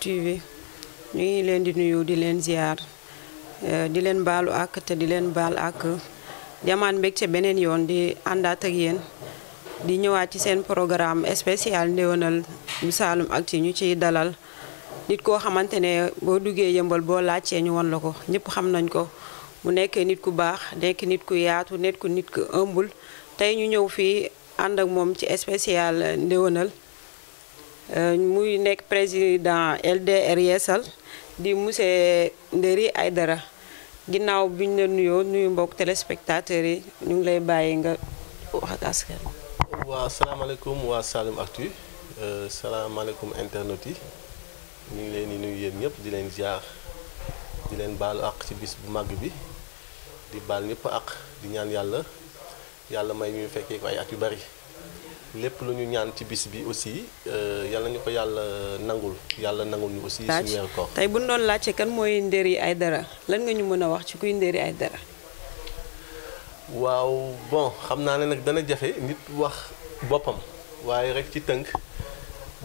TV ñu ngi leen di nuyu di leen ziar di leen baalu ak te di leen baal ak jamaan mbégte beneen yoon di àndaat ak yéen di ñëwaat ci seen programme spécial ndéwénal bu Saloum-Actu ñu ciy dalal nit koo xamante ne boo duggee yëmbal boo laajtee ñu won la ko ñëpp xam nañ ko mu nekk nit ku baax nekk nit ku yaatu nit ku ëmbul tey ñu ñëw fii ànd ak moom ci spécial ndéwénal muy nekk président LDR Yeesal di monsieur Ndéri Aidara ginnaaw bi ñu la nuyoo nuyu mbokk téléspectateurs yi ñu ngi lay bàyyi nga wax ak askan. waa salaamaaleykum waa Saloum-Actu salaamaaleykum internet yi ñu ngi leen di nuyu yéen ñëpp di leen ziar di leen baalu àq ci bis bu màgg bi di baal ñëpp àq di ñaan yàlla may ñu fekkee ko ay at yu bari lépp lu ñu ñaan ci bis bi aussi yàlla ñu ko yàlla nangul ñu aussi suñu weer ko tey bu ñu doon laajte kan mooy Ndéri Aidara lan nga ñu mën a wax ci kuy Ndéri Aidara. waaw bon xam naa ne nag dana jafe nit wax boppam waaye rek ci tënk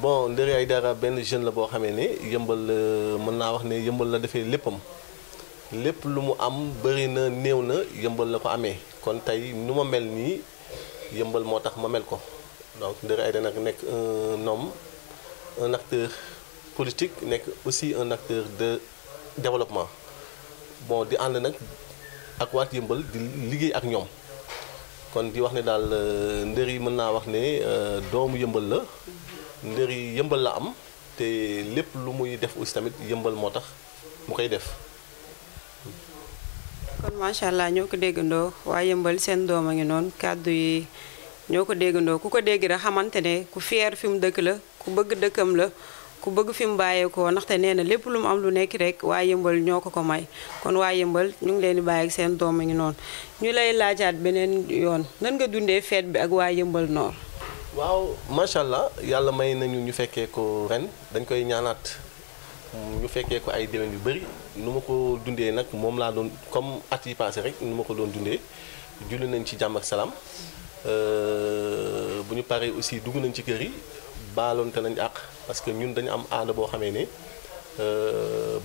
bon Ndéri Aidara benn jeune la boo xamee ne yëmbal mën naa wax ne yëmbal la defee léppam lépp lu mu am bëri na néew na yëmbal la ko amee kon tey nu ma mel nii yëmbal moo tax ma mel ko donc Ndéri Aidara nag nekk un homme un acteur politique nekk aussi un acteur de développement bon di ànd nag ak waat yëmbal di liggéey ak ñoom kon di wax ne daal Ndéri mën naa wax ne doomu yëmbal la Ndéri yëmbal la am te lépp lu muy def aussi tamit yëmbal moo tax mu koy def. kon macha allah ñoo ko déggandoo waa yëmbal seen doom a ngi noonu kàddu yi ñoo ko déggandoo ku ko dégg rek xamante ne ku fier fi mu dëkk la ku bëgg dëkkam la ku bëgg fi mu bàyyeekoo ndaxte nee na lépp lu mu am lu nekk rek waa yëmbal ñoo ko may kon waa yëmbal ñu ngi leen di bàyyi ak seen doom a ngi noonu ñu lay laajaat beneen yoon nan nga dundee fête bi ak waa yëmbal Nord. waaw macha allah yàlla may nañu ñu fekkee ko ren dañ koy ñaanaat ñu fekkee ko ay déwén yu bëri nu ma ko dundee nag moom laa doon comme at yi passé rek nu ma ko doon dundee julli nañ ci jàmm ak salaam bu ñu paree aussi dugg nañ ci kër yi baaloonte nañ àq parce que ñun dañu am aada boo xamee ne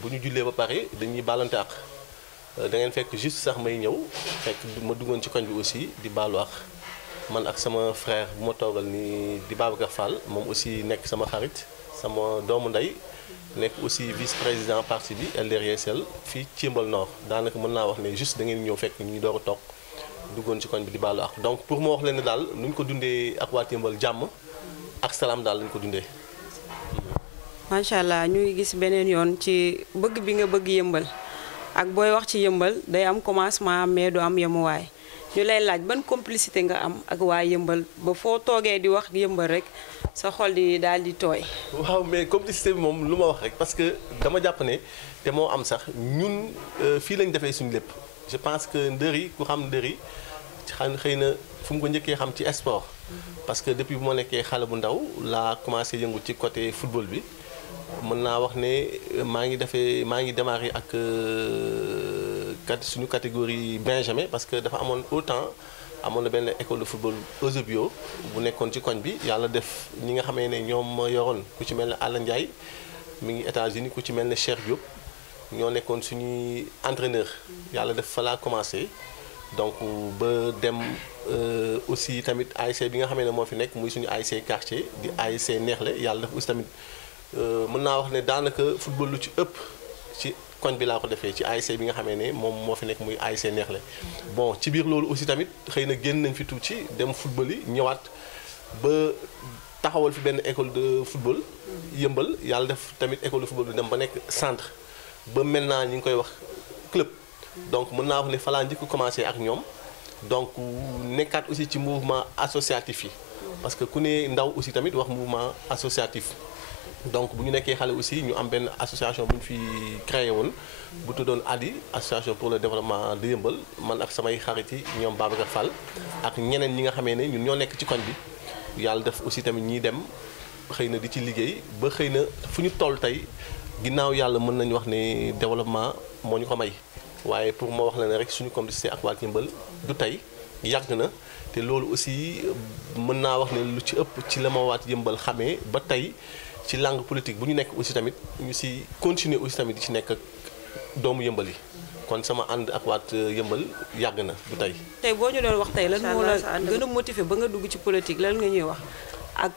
bu ñu jullee ba pare dañuy baalonte àq da ngeen fekk juste sax may ñëw fekk ma duggoon ci koñ bi aussi di baalu àq man ak sama frère bu ma toogal ni di Babacar Fall moom aussi nekk sama xarit sama doomu ndey nekk aussi vice président parti bi LDR Yeesal fii ci Yeumbeul Nord daanaka mën naa wax ne juste da ngeen ñëw fekk ñu door a toog duggoon ci koñ bi di baalu àq donc pour ma wax leen ne daal nu ñu ko dundee ak waa Yeumbeul jàmm ak salaam daal lañu ko dundee. macha allah ñu ngi gis beneen yoon ci bëgg bi nga bëgg yëmbal ak booy wax ci yëmbal day am commencement mais du am yemuwaay ñu lay laaj ban complicité nga am ak waa yëmbal ba foo toogee di wax yëmbal rek sa xol di daal di tooy. waaw mais complicité bi moom lu ma wax rek parce que dama jàpp ne te moo am sax ñun fii lañ defee suñu lépp je pense que Ndéri ku xam Ndéri xëy na fu mu ko njëkkee xam ci sport. parce que depuis bu ma nekkee xale bu ndaw laa commencé yëngu ci côté football bi mën naa wax ne maa ngi démarré ak suñu catégorie benjamin parce que dafa amoon autant amoon na benn école de football Eusebio bu nekkoon ci koñ bi yàlla def ñi nga xamee ne ñoom ma yoroon ku ci mel ne Alla Ndiaye mi ngi États-Unis ku ci mel ne Cheikh Diop ñoo nekkoon suñuy entraîneur yàlla def fa laa commencé donc ba dem aussi tamit ASC bi nga xamee ne moo fi nekk muy suñu ASC quartier di ASC Neexle yàlla def aussi tamit mën naa wax ne daanaka football lu ci ëpp ci koñ bi laa ko defee ci ASC bi nga xamee ne moom moo fi nekk muy ASC Neexle bon ci biir loolu aussi tamit xëy na génn nañ fi tuuti dem football yi ñëwaat ba taxawal fi benn école de football yëmbal yàlla def tamit école de football bi dem ba nekk centre ba maintenant ñi ngi koy wax club donc mën naa wax ne fa laa njëkk commencé ak ñoom donc nekkaat aussi ci mouvement associatif yi parce que ku ne ndaw aussi tamit wax mouvement associatif donc bu ñu nekkee xale aussi ñu am benn association bu ñu fi créé woon bu tuddoon ADI association pour le développement de Yeumbeul man ak samay xarit yi ñoom Babacar Fall ak ñeneen ñi nga xamee ne ñun ñoo nekk ci koñ bi yàlla def aussi tamit ñiy dem xëy na di ci liggéey ba xëy na fu ñu toll tey ginnaaw yàlla mën nañu wax ne développement moo ñu ko may waaye pour ma wax la ne rek suñu complicité ak waa Yeumbeul du tey yàgg na te loolu aussi mën naa wax ne lu ci ëpp ci la ma waat Yeumbeul xamee ba tey ci langue politique bu ñu nekk aussi tamit ñu si continuer aussi tamit di ci nekk ak doomu yëmbal yi kon sama ànd ak waat yëmbal yàgg na du tey. tey boo ñu doon wax tey lan moo la gën a motiver ba nga dugg ci politique lan nga ñuy wax ak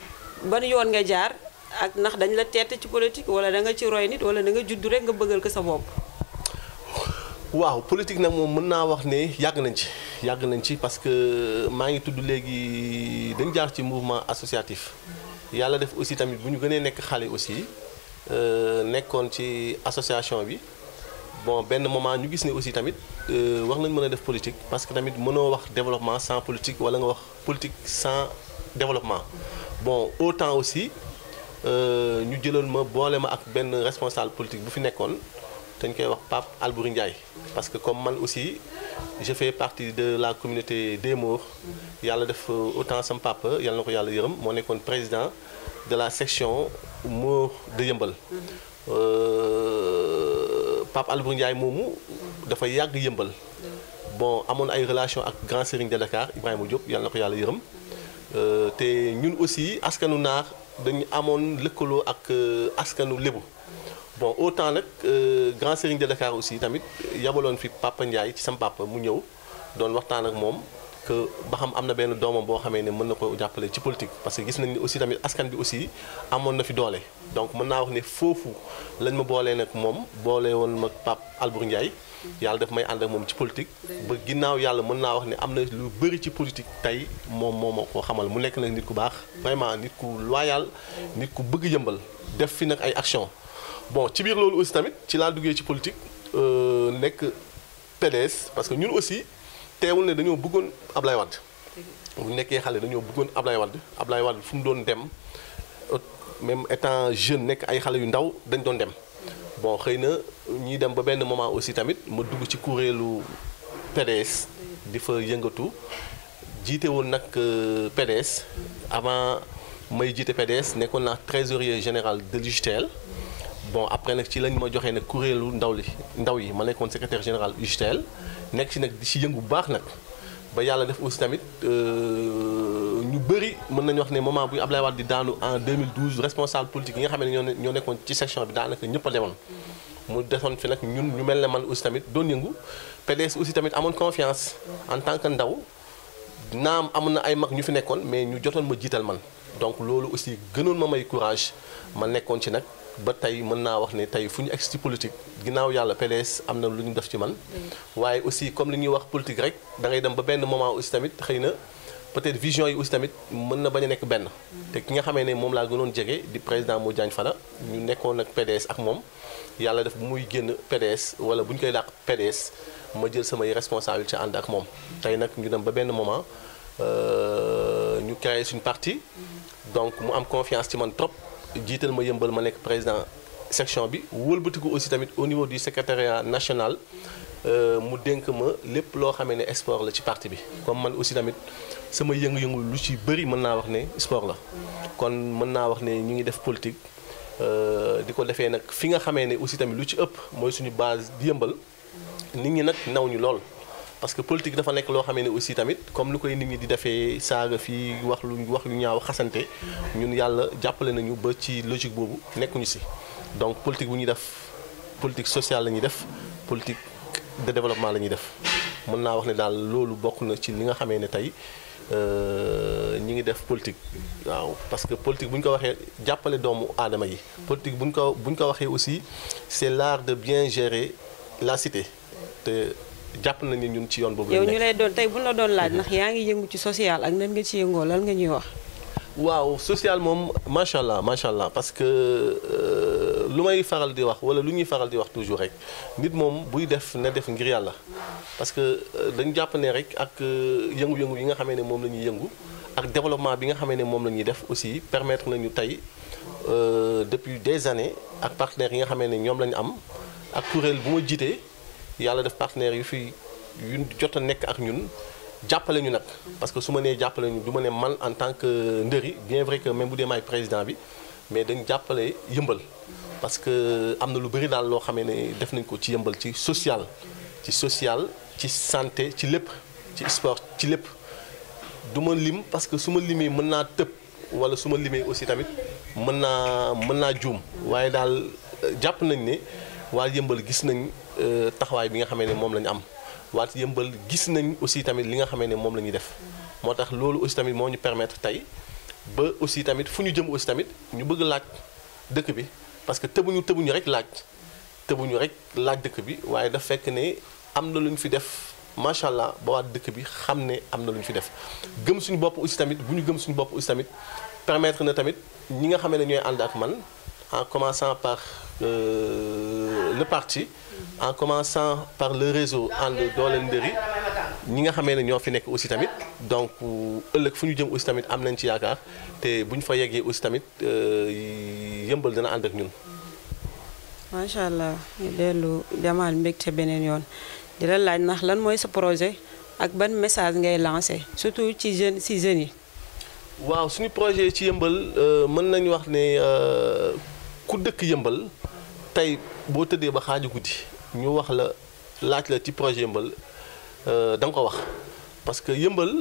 ban yoon nga jaar ak ndax dañ la teete ci politique wala da nga ci roy nit wala da nga judd rek nga bëggal ko sa bopp. waaw politique nag moom mën naa wax ne yàgg nañ ci parce que maa ngi tudd léegi dañ jaar ci mouvement associatif yàlla def aussi tamit bu ñu gënee nekk xale aussi nekkoon ci association bi bon benn moment ñu gis ne aussi tamit wax nañ mën a def politique parce que tamit mënoo wax développement sans politique wala nga wax politique sans développement bon autant aussi ñu jëloon ma boole ma ak benn responsable politique bu fi nekkoon dañ koy wax Pape Albouri Ndiaye parce que comme man aussi je fais partie de la communauté des Maures yàlla def autant sam papa yàlla na ko yàlla yërëm moo nekkoon président de la section Maures de Yeumbeul Pape Albouri Ndiaye moomu dafa yàgg Yeumbeul bon amoon ay relation ak grand serigne de Dakar Ibrahima Diop yàlla na ko yàlla yërëm te ñun aussi askanu naar dañu amoon lëkkaloo ak askanu lébu bon autant nag grand serigne de Dakar aussi tamit yabaloon fi Papa Ndiaye ci sam papa mu ñëw doon waxtaan ak moom que ba xam am na benn doomam boo xamee ne mën na ko jàppale ci politique parce que gis nañ ni aussi tamit askan bi aussi amoon na fi doole donc mën naa wax ne foofu lañ ma boolee nag moom boole woon ma Pape Albouri Ndiaye yàlla daf may ànd ak moom ci politique ba ginnaaw yàlla mën naa wax ne am na lu bëri ci politique tey moom moo ma ko xamal mu nekk nag nit ku baax vraiment nit ku loyal nit ku bëgg yëmbal def fi nag ay action bon ci biir loolu aussi tamit ci laa duggee ci politique nekk PDS parce que ñun aussi teewul ne dañoo bëggoon Ablaye Wade bu nekkee xale dañoo bëggoon Ablaye Wade fu mu doon dem même étant jeune nekk ay xale yu ndaw dañ doon dem bon xëy na ñuy dem ba benn moment aussi tamit ma dugg ci kuréelu PDS di fa yëngatu jiite woon nag PDS avant may jiite PDS nekkoon naa trésorier général de l'UJTL bon après nag ci lañ ma joxee nag kuréelu ndaw yi ma nekkoon secrétaire général UJTL nekk ci nag di ci yëngu bu baax nag ba yàlla def aussi tamit ñu bëri mën nañu wax ne moment bu Ablaye Wade di daanu en 2012 responsable politique yi nga xam ne ñoo nekkoon ci section bi daanaka ñëpp a demoon mu desoon fi nag ñun ñu mel ne man aussi tamit doon yëngu PDS aussi tamit amoon confiance en tant que ndaw naam amoon na ay mag ñu fi nekkoon mais ñu jotoon ma jiital man donc loolu aussi gënoon ma may courage ma nekkoon ci nag ba tey mën naa wax ne tey fu ñu egg ci politique ginnaaw yàlla PDS am na lu ñu def ci man waaye aussi comme li ñuy wax politique rek da ngay dem ba benn moment aussi tamit xëy na peut-être vision yi aussi tamit mën na bañ a nekk benn te ki nga xamee ne moom laa gënoon jege di président Modou Diagne Fada ñu nekkoon ak PDS ak moom yàlla def bu muy génn PDS wala bu ñu koy dàq PDS ma jël samay responsabilité ànd ak moom tey nag ñu dem ba benn moment ñu créé suñu parti donc mu am confiance ci man trop jiital ma yëmbal ma nekk président section bi wëlbatiku aussi tamit au niveau du secrétariat national mu dénk ma lépp loo xamee ne sport la ci parti bi comme man aussi tamit sama yëngu-yëngu lu ci bëri mën naa wax ne sport la kon mën naa wax ne ñu ngi def politique di ko defee nag fi nga xamee ne aussi tamit lu ci ëpp mooy suñu base di yëmbal nit ñi nag naw ñu lool parce que politique dafa nekk loo xamee ne aussi tamit comme lu koy nit ñi di defee saaga fii wax lu ñaaw xasante ñun yàlla jàppale nañu ba ci logique boobu nekkuñu si donc politique bu ñuy def politique sociale la ñuy def politique de développement la ñuy def mën naa wax ne daal loolu bokk na ci li nga xamee ne tey ñi ngi def politique waaw parce que politique bu ñu ko waxee jàppale doomu aadama yi politique bu ñu ko waxee aussi c'est l'art de bien gérer la cité te jàpp nañu ñun ci yoon boobu. yow ñu lay doon tey bu ñu la doon laaj ndax yaa ngi yëngu ci social ak nan nga ci yëngoo lan nga ñuy wax. waaw social moom macha allah parce que lu may faral di wax wala lu ñuy faral di wax toujours rek nit moom buy def na def ngir yàlla parce que dañu jàpp ne rek ak yëngu-yëngu yi nga xamee ne moom la ñuy yëngu ak développement bi nga xamee ne moom la ñuy def aussi permettre nañu tey depuis des années ak partenaires yi nga xamee ne ñoom la ñu am ak kuréel bu ma jiitee yàlla def partenaires yu jot a nekk ak ñun jàppale ñu nag parce que su ma nee jàppale ñu du ma ne man en tant que ndëri bien vrai que même bu dee maay président bi mais dañu jàppale yëmbal parce que am na lu bëri daal loo xamee ne def nañ ko ci yëmbal ci social ci santé ci lépp ci sport ci lépp du ma lim parce que su ma limee mën naa tëb wala su ma limee aussi tamit mën naa juum waaye daal jàpp nañ ne waa Yëmbal gis nañ taxawaay bi nga xamee ne moom la ñu am waa Yëmbal gis nañ aussi tamit li nga xamee ne moom la ñuy def moo tax loolu aussi tamit moo ñu permettre tey ba aussi tamit fu ñu jëm aussi tamit ñu bëgg laaj dëkk bi parce que tëbuñu rek laaj dëkk bi waaye daf fekk ne am na lu ñu fi def macha allah ba waa dëkk bi xam ne am na lu ñu fi def gëm suñu bopp aussi tamit bu ñu gëm suñu bopp aussi tamit permettre na tamit ñi nga xamee ne ñooy ànd ak man en commençant par le parti en commençant par le réseau ànd dooleel ndëri ñi nga xamee ne ñoo fi nekk aussi tamit donc ëllëg fu ñu jëm aussi tamit am nañ ci yaakaar te bu ñu fa yeggee aussi tamit Yëmbal dana ànd ak ñun. macha allah ñu dellu jamaal mbégte beneen yoon di la laaj ndax lan mooy sa projet ak ban message ngay lancé surtout ci jeunes yi. waaw suñu projet ci Yëmbal mën nañu wax ne ku dëkk Yëmbal tey boo tëddee ba xaaju guddi ñu wax la laaj la ci projet Yëmbal da nga ko wax parce que Yëmbal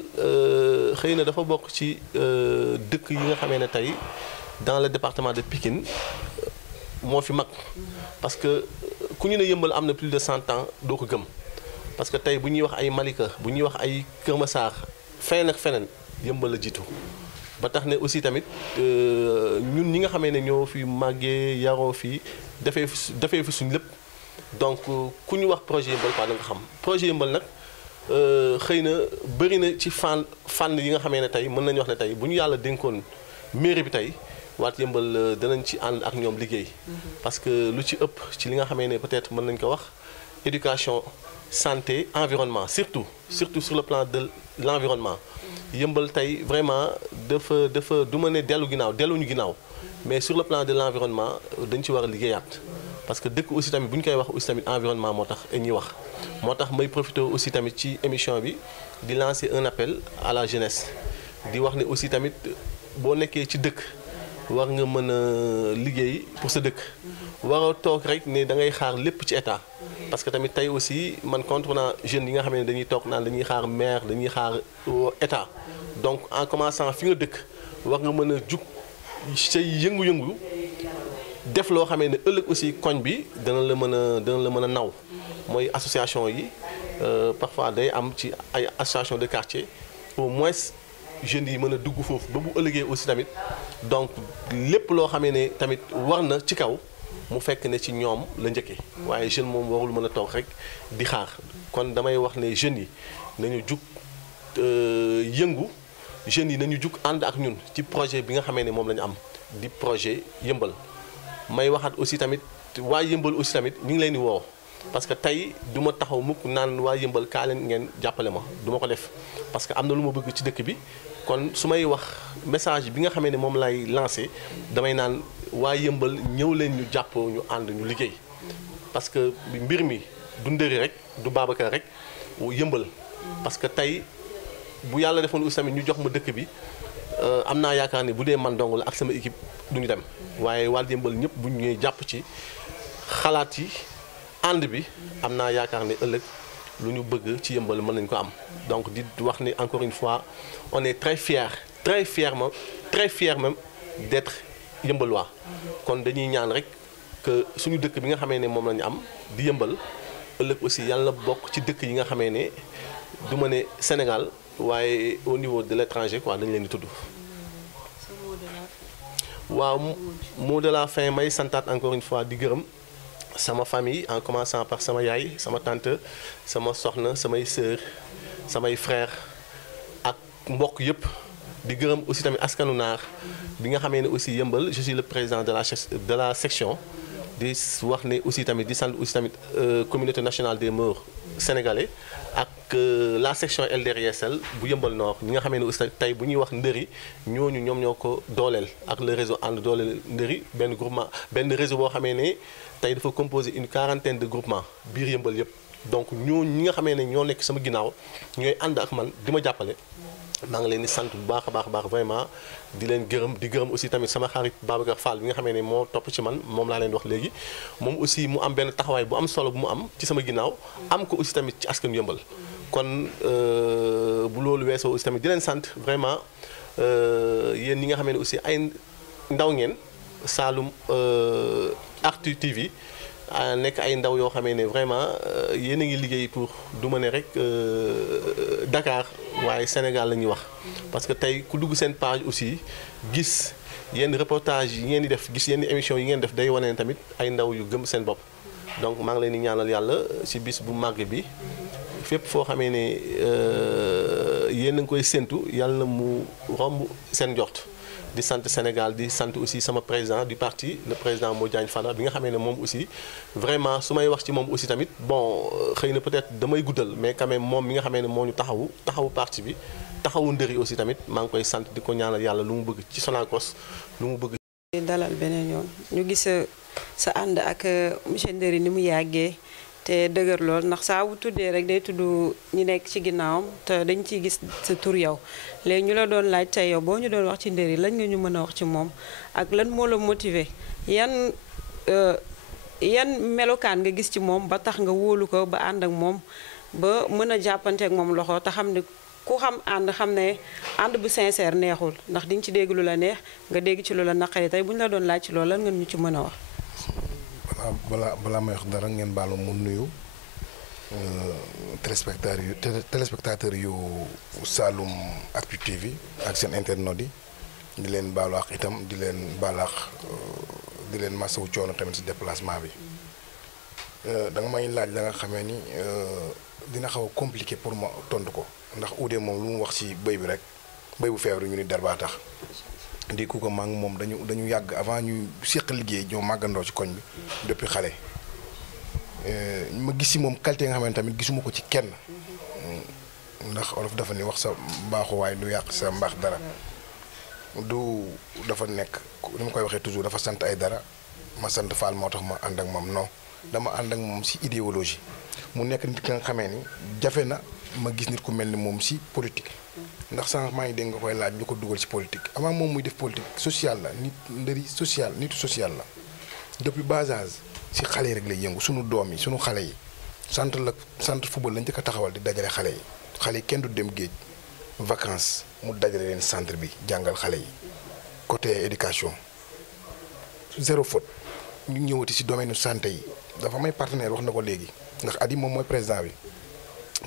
xëy na dafa bokk ci dëkk yi nga xamee ne tey dans le département de Pikine moo fi mag parce que ku ñu ne Yëmbal am na plus de 100 ans doo ko gëm parce que tey bu ñuy wax ay Malika bu ñuy wax ay Kër Massar feneen ak feneen Yëmbal la jiitu ba tax ne aussi tamit ñun ñi nga xamee ne ñoo fi màggee yaroo fii dafee fi suñu lépp donc ku ñu wax projet Yëmbal quoi da nga xam projet Yëmbal nag xëy na bëri na ci fànn yi nga xamee ne tey mën nañu wax ne tey bu ñu yàlla dénkoon mairie bi tey waat Yëmbal danañ ci ànd ak ñoom liggéey parce que lu ci ëpp ci li nga xamee ne peut-être mën nañ ko wax éducation santé environnement surtout sur le plan de l'environnement Yëmbal tey vraiment dafa du ma ne delluñu ginnaaw mais sur le plan de l'environnement dañ ci war a liggéeyaat parce que dëkk aussi tamit bu ñu koy wax aussi tamit environnement moo tax ñuy wax moo tax may profité aussi tamit ci émission bi di lancer un appel à la jeunesse di wax ne aussi tamit boo nekkee ci dëkk war nga mën a liggéey pour sa dëkk waroo toog rek ne da ngay xaar lépp ci état parce que tamit tey aussi man contre naa jeunes yi nga xam ne dañuy toog naan dañuy xaar maire dañuy xaar état donc en commençant fi nga dëkk war nga mën a jug say yëngu-yëngu def loo xamee ne ëllëg aussi koñ bi dana la mën a naw mooy association yi parfois day am ci ay association de quartier au moins jeunes yi mën a dugg foofu ba bu ëllëgee aussi tamit donc lépp loo xamee ne tamit war na ci kaw mu fekk ne ci ñoom la njëkkee waaye jeune moom warul mën a toog rek di xaar kon damay wax ne jeunes yi nañu jug yëngu jeunes yi nañu jug ànd ak ñun ci projet bi nga xamee ne moom la ñu am di projet Yëmbal may waxaat aussi tamit waa Yëmbal aussi tamit ñu ngi leen di woo parce que tey du ma taxaw mukk naan waa Yëmbal kaa leen ngeen jàppale ma du ma ko def parce que am na lu ma bëgg ci dëkk bi kon su may wax message bi nga xamee ne moom lay lancé damay naan waa Yëmbal ñëw leen ñu jàppoo ñu ànd ñu liggéey parce que mbir mi du Ndëri rek du Babacar rek Yëmbal parce que tey bu yàlla defoon aussi tamit ñu jox ma dëkk bi am naa yaakaar ne bu dee man dong la ak sama équipe du ñu dem waaye waa Yëmbal ñëpp bu ñu jàpp ci xalaat yi ànd bi am naa yaakaar ne ëllëg lu ñu bëgg ci Yëmbal mën nañu ko am donc di wax ne encore une fois on est très fier même d'être Yëmbalois kon dañuy ñaan rek que suñu dëkk bi nga xamee ne moom la ñu am di Yëmbal ëllëg aussi yàlla bokk ci dëkk yi nga xamee ne du ma ne Sénégal waaye au niveau de l'étranger quoi dañu leen di tudd. waaw mot de la fin may santaat encore une fois di gërëm sama famille en commençant par sama yaay sama tante sama soxna samay sœur samay frère ak mbokk yëpp di gërëm aussi tamit askanu naar bi nga xamee ne aussi Yëmbal je suis le président de la section di wax ne aussi tamit di sant aussi tamit communauté nationale des Maures sénégalais ak la section LDRSL bu Yëmbal Nord ñi nga xamee ne aussi tey bu ñuy wax Ndëri ñooñu ñoom ñoo ko dooleel ak le réseau ànd dooleel Ndëri benn groupement benn réseau boo xamee ne tey dafa composé une quarantaine de groupements biir Yëmbal yëpp donc ñooñu ñi nga xamee ne ñoo nekk sama ginnaaw ñooy ànd ak man di ma jàppale maa ngi leen di sant bu baax a baax vraiment di leen gërëm di gërëm aussi tamit sama xarit Babacar Fall bi nga xamee ne moo topp ci man moom laa leen wax léegi moom aussi mu am benn taxawaay bu am solo bu mu am ci sama ginnaaw am ko aussi tamit ci askan Yëmbal kon bu loolu weesoo aussi tamit di leen sant vraiment yéen ñi nga xamee ne aussi ay ndaw ngeen Saloum Actu TV nekk ay ndaw yoo xamee ne vraiment yéen a ngi liggéey pour du ma ne rek Dakar waaye Sénégal la ñuy wax parce que tey ku dugg seen page aussi gis yenn reportage yi ngeen di def gis yenn émission yi ngeen def day wane ne tamit ay ndaw yu gëm seen bopp donc maa ngi leen di ñaanal yàlla ci bis bu màgg bi fépp foo xamee ne yéen a ngi koy séntu yàlla na mu romb seen njort di sant Sénégal di sant aussi sama président du parti le président Modou Diagne Fada bi nga xamee ne moom aussi vraiment su may wax ci moom aussi tamit bon xëy na peut-être damay guddal mais quand même moom mi nga xamee ne moo ñu taxawu parti bi taxawu ndëri aussi tamit maa ngi koy sant di ko ñaanal yàlla lu mu bëgg ci Sonacos lu mu bëgg. dalal beneen yoon ñu gis sa ànd ak monsieur Ndëri ni mu yàggee te dëgër lool ndax saa bu tuddee rek day tudd ñi nekk ci ginnaawam te dañ ciy gis sa tur yow léegi ñu la doon laaj tey yow boo ñu doon wax ci Ndëri lañ nga ñu mën a wax ci moom ak lan moo la motiver yan melokaan nga gis ci moom ba tax nga wóolu ko ba ànd ak moom ba mën a jàppante ak moom loxo te xam ne ku xam ne ànd bu sincère neexul ndax di nga ci dégg lu la neex nga dégg ci lu la naqari tey bu ñu la doon laaj ci loolu lan nga ñu ci mën a wax. balaa may wax dara ngeen baalu mu nuyu téléspectateurs yu Saloum Actu TV ak seen internautes yi di leen baalu ak itam di leen baalaax di leen masawu coono tamit si déplacement bi da nga may laaj la nga xamee ni dina xaw a compliqué pour ma tontu ko ndax uude moom lu mu wax si bëy bi rek bëy bu feebar ñu ni darbaa tax di ku ko maa ngi moom dañu yàgg avant ñu séq liggéey ñoo màggandoo ci koñ bi depuis xale ma gis si moom qualité nga xam ne tamit gisuma ko ci kenn ndax olof dafa ni wax sa baaxuwaay du yàq sa mbaax dara du dafa nekk ni ma koy waxee toujours dafa sant ay dara ma sant Fall moo tax ma ànd ak moom non dama ànd ak moom si idéologie mu nekk nit ka nga xamee ni jafe na ma gis nit ku mel ni moom si politique ndax sànq maa ngi dégg nga koy laaj ñu ko dugal ci politique avant moom muy def politique social la nit Ndëri social nitu social la depuis bas âge si xale yi rek lay yëngu sunu doom yi sunu xale yi centre football lañ njëkk a taxawal di dajale xale yi kenn du dem géej vacances mu dajale leen centre bi jàngal xale yi côté éducation zéro faute ñu ñëwati si domaine santé yi dafa may partenaire wax na ko léegi ndax Adi moom mooy président bi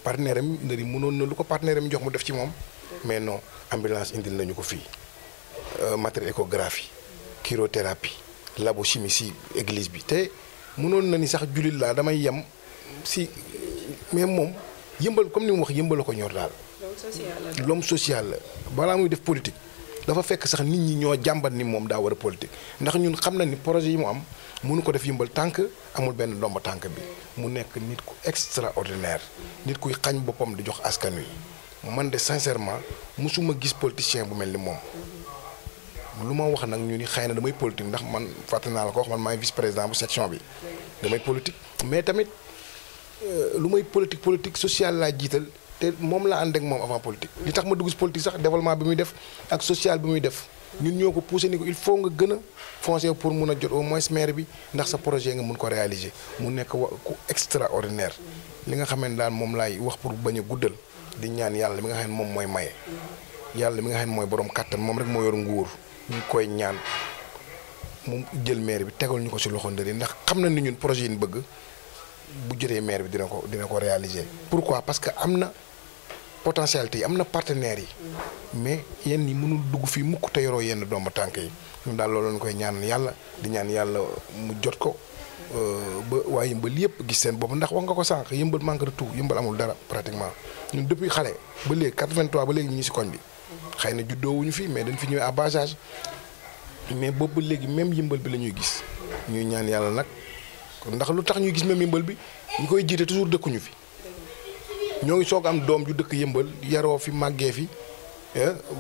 partenaire am Ndëri mënoon na lu ko partenaire am jox mu def ci moom mais non ambulance indil nañu ko fii matériel échographie chirothérapie labo chimie si église bi te mënoon na ni sax jullit laa damay yem si mais moom yëmbal comme ni mu wax yëmbal la ko ñor daal. l'homme social la balaa muy def politique dafa fekk sax nit ñi ñoo jàmbat ni moom daa war a politique ndax ñun xam na ni projet yi mu am mënu ko def yëmbal tànk amul benn ndomba tànk bi mu nekk nit ku extraordinaire nit kuy xañ boppam di jox askan wi man de sincèrement mosuma gis politicien bu mel ni moom lu ma wax nag ñu ni xëy na damay politique ndax man fàtte naa la ko wax man maay vice président bu section bi damay politique mais tamit lu may politique sociale laa jiital te moom laa ànd ak moom avant politique li tax ma dugg si politique sax développement bi muy def ak social bi muy def ñun ñoo ko poussé ni ko il faut nga gën a foncer pour mun a jot au moins maire bi ndax sa projet nga mun ko réaliser mu nekk ku extraordinaire li nga xam ne daal moom laay wax pour bañ a guddal di ñaan yàlla mi nga xam ne moom mooy maye yàlla mi nga xam ne mooy borom kàttan moom rek moo yor nguur ñu koy ñaan mu jël maire bi tegal ñu ko si loxo Ndëri ndax xam na ni ñun projet yi ñu bëgg bu jotee maire bi dina ko réaliser. pourquoi parce que am na potentialité yi am na partenaires yi mais yenn yi mënul dugg fii mukk te yoroo yenn doomu tànk yi ñun daal loolu lañ koy ñaan yàlla di ñaan yàlla mu jot ko ba waa yëmbal yëpp gis seen bopp ndax wax nga ko sànq yëmbal manque de tout yëmbal amul dara pratiquement ñun depuis xale ba léegi 83 ba léegi ñu ngi si koñ bi xëy na juddoowuñu fi mais dañ fi ñëwee à bas âge mais boobu ba léegi même yëmbal bi la ñuy gis ñuy ñaan yàlla nag ndax lu tax ñuy gis même yëmbal bi ñu koy jiite toujours dëkkuñu fi ñoo ngi soog am doom ju dëkk yëmbal yaroo fi màggee fi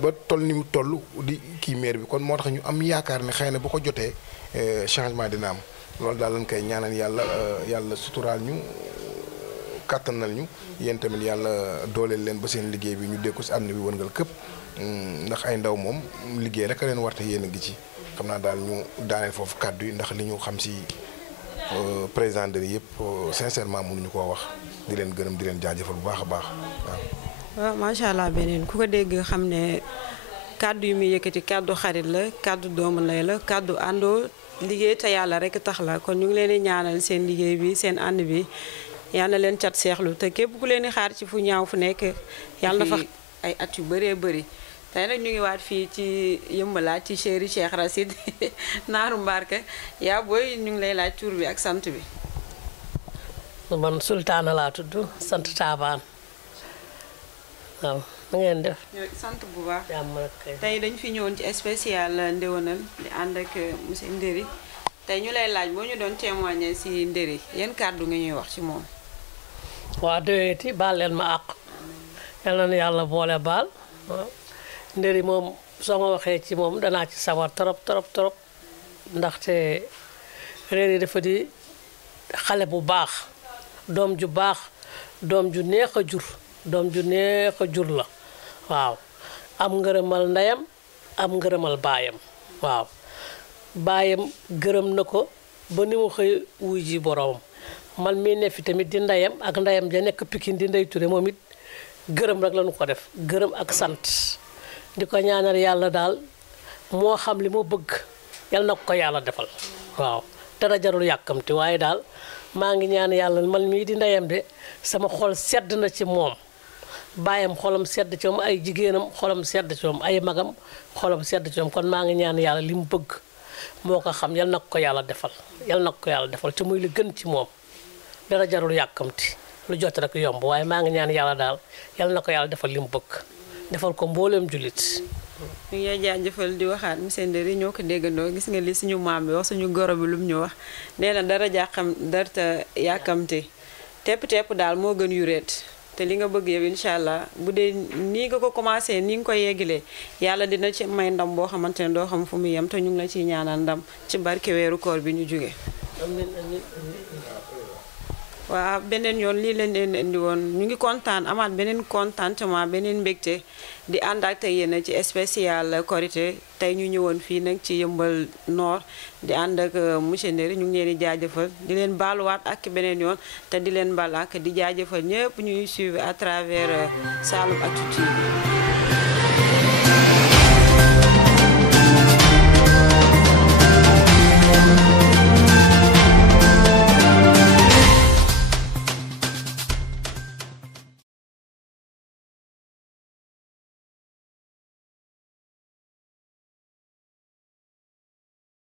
ba toll ni mu toll di kii maire bi kon moo tax ñu am yaakaar ne xëy na bu ko jotee changement dina am loolu daal lañ koy ñaanal yàlla suturaal ñu kàttanal ñu yéen tamit yàlla dooleel leen ba seen liggéey bi ñu dégg ko si àdduna bi wërngal këpp ndax ay ndaw moom liggéey rek a leen warte yéen a ngi ci xam naa daal ñu daaneel foofu kàddu yi ndax li ñu xam si président Ndëri yëpp sincèrement mënuñu koo wax di leen gërëm di leen jaajëfal bu baax a baax waaw. waaw macha allah beneen ku ko dégg xam ne kàddu yu muy yëkkati kàddu xarit la kàddu doomu ndey la kàddu àndoo liggéey te yàlla rek tax la kon ñu ngi leen di ñaanal seen liggéey bi seen ànd bi yal na leen cat seexlu te képp ku leen di xaar ci fu ñaaw fu nekk yàlla na fa ay at yu bëree bëri tey nag ñu ngi waat fii ci yëmbalaat ci chéri Cheikh Racide naaru mbarke yaa booy ñu ngi lay laaj tur bi ak sant bi. man sultaana laa tudd sant taabaan waaw na ngeen def. sant bu baax. jàmm rek kay. tey dañu fi ñëwoon ci spécial Ndewenal di ànd ak monsieur Ndéri tey ñu lay laaj boo ñu doon témoigner si Ndéri yan kàddu nga ñuy wax ci moom. waa déwéniti baal leen ma àq yal na nu yàlla boole baal Ndéri moom soo ma waxee ci moom danaa ci sawar trop trop trop ndaxte réer yi dafa di xale bu baax doom ju baax doom ju neex a jur doom ju neex a jur la waaw am ngërëmal ndeyam am ngërëmal baayam waaw baayam gërëm na ko ba ni mu xëy wuy ji boroomam man mii ne fi tamit di ndeyam ak ndeyam ja nekk Pikine di Ndey Touré moom it gërëm rek lañu ko def gërëm ak sant di ko ñaanal yàlla daal moo xam li mu bëgg yal na ko yàlla defal waaw dara jarul yàkkamti waaye daal maa ngi ñaan yàlla man mii di ndeyam de sama xol sedd na ci moom baayam xolam sedd ci moom ay jigéenam xolam sedd ci moom ay magam xolam sedd ci moom kon maa ngi ñaan yàlla li mu bëgg moo ko xam yal na ko yàlla defal yal na ko yàlla defal ci muy li gën ci moom dara jarul yàkkamti lu jot rek yomb waaye maa ngi ñaan yàlla daal yal na ko yàlla defal li mu bëgg defal ko mbooleem jullit. ñu ngi jaajëfal di waxaat monsieur Ndéri ñoo ko déggandoo gis nga li suñu maam bi wax suñu goro bi lu mu ñu wax nee na dara darta yàkkamte tepp daal moo gën yureet te li nga bëgg yow incha allah bu dee nii nga ko commencé nii nga koy yeggalee yàlla dina ci may ndam boo xamante ne doo xam fu mu yem te ñu ngi la ciy ñaanal ndam ci barke weeru koor bi ñu jóge waaw beneen yoon lii leen leen indi woon ñu ngi kontaan amaat beneen contentement beneen mbégte di ànd ak tey yéen ci spécial Korité tey ñu ñëwoon fii nag ci Yeumbeul Nord di ànd ak monsieur Ndéri ñu ngi leen di jaajëfal di leen baaluwaat ak beneen yoon te di leen baal ak di jaajëfal ñëpp ñuy suivre à travers Saloum Actu TV